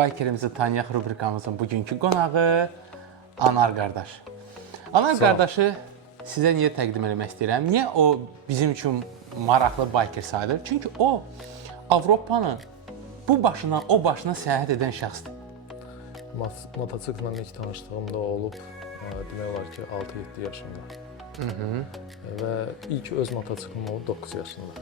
Bikerimizi tanıyaq rubrikamızın bugünkü qonağı Anar qardaş. Anar qardaşı sizə niyə təqdim eləmək istəyirəm? Niyə o bizim üçün maraqlı biker sayılır? Çünki o Avropanın bu başından o başına səyahət edən şəxsdir. Motosiklə ilk tanışdığımda olub, demək olar ki, 6-7 yaşımda. Və ilk öz motosiklim olub 9 yaşında.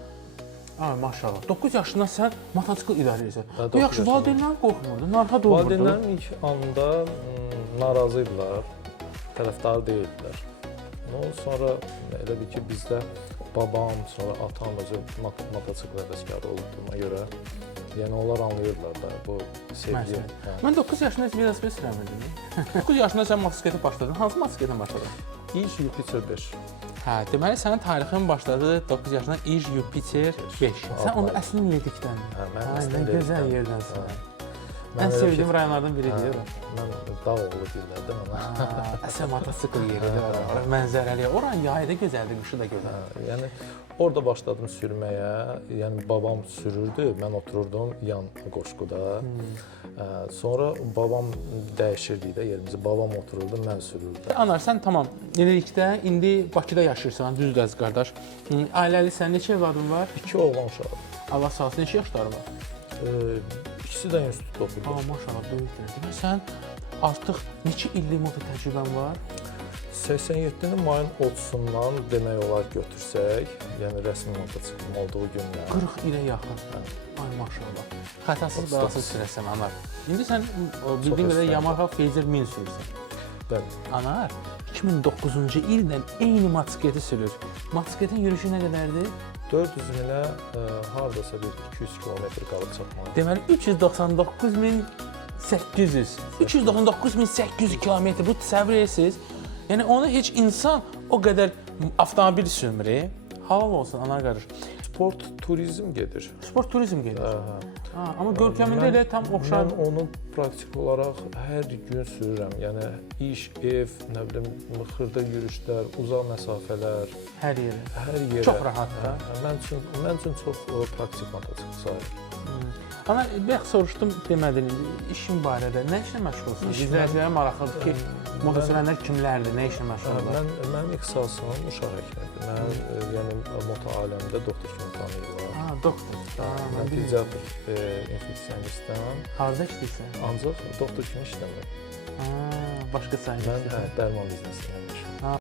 Ay maşallah. 9 yaşında sən motosikl idarə edirsən. Bu yaxşı valideynlər qorxmurdu, narahat olmurdu. Valideynlərim ilk anda narazı idilər, tərəfdarı deyildilər. Sonra elə bil ki, bizdə babam, sonra atam özü motosikl həvəskarı olduğuna görə, yəni onlar anlayırlar da bu sevgiyi. Mən 9 yaşında heç biraz bilmirdim. 9 yaşında sən motosikletə başladın. Hansı motosikletlə başladın? İlk Jupiter 5. Hə, deməli sənin tarixin başladı 9 yaşında İj Jupiter 5. Sən onu əslin Ledikdəndir. Hə, mən əslin Ledikdən. Gözəl yerdənsən. Ən sevdiyim rayonlardan biridir. Mən dağ oğlu deyirlərdim ona. Əsl motosikl yeridir ora. Mənzərəli. Oranın yayı da gözəldir, qışı da gözəldir. Yəni orada başladım sürməyə. Yəni babam sürürdü, mən otururdum yan qoşquda. Sonra babam dəyişirdi də yerimizi. Babam otururdu, mən sürürdüm. Anar, sən tamam Ledikdə, indi Bakıda yaşayırsan, düzdür əziz qardaş. Ailəli sən neçə övladın var? 2 oğlan uşağı. Allah sağ olsun, neçə yaşları var? İkisi də institutda oxuyur. Maşallah, böyükdür. Demək sən artıq neçə illik moto təcrübən var? 87-nin mayın 30-dan demək olar götürsək, yəni rəsmi motosiklim olduğu gündən 40 ilə yaxın. Ay maşallah. Xətasız bəlasız sürəsən Anar. İndi sən bildiyim qədər Yamaha Fazer 1000 sürürsən. Bəli. Anar 2009-cu ildən eyni motosikleti sürür. Motosikletin yürüyüşü nə qədərdir? 400 milə hardasa bir 200 kilometr qalıb çatmalı. Deməli 399.800. 399.800 kilometr bu təsəvvür edirsiniz? Yəni onu heç insan o qədər avtomobil sürmür. Halal olsun Anar qardaş. Sport turizm gedir. Sport turizm gedir. Amma görkəmində elə tam oxşar. Mən onu praktik olaraq hər gün sürürəm. Yəni iş, ev, nə bilim, xırda yürüyüşlər, uzaq məsafələr, hər yerə. Hər yerə. Çox rahat da. Mən üçün çox praktik motosikl sayılır. Ana, bayaq soruşdum, demədin, işin barədə nə işlə məşğulsun? İzləyicilərə maraqlıdır ki, motosürənlər kimlərdir, nə işlə məşğuldur? Mənim ixtisasım uşaq həkimidir. Mən yəni moto aləmində doktor kimi tanıyırlar. Doktor. Mən pediatr infeksionistəm. Harda işləyirsən? Ancaq doktor kimi işləmirəm. Başqa sahədə işləyirsən? Mən dərman biznesində işləyirəm.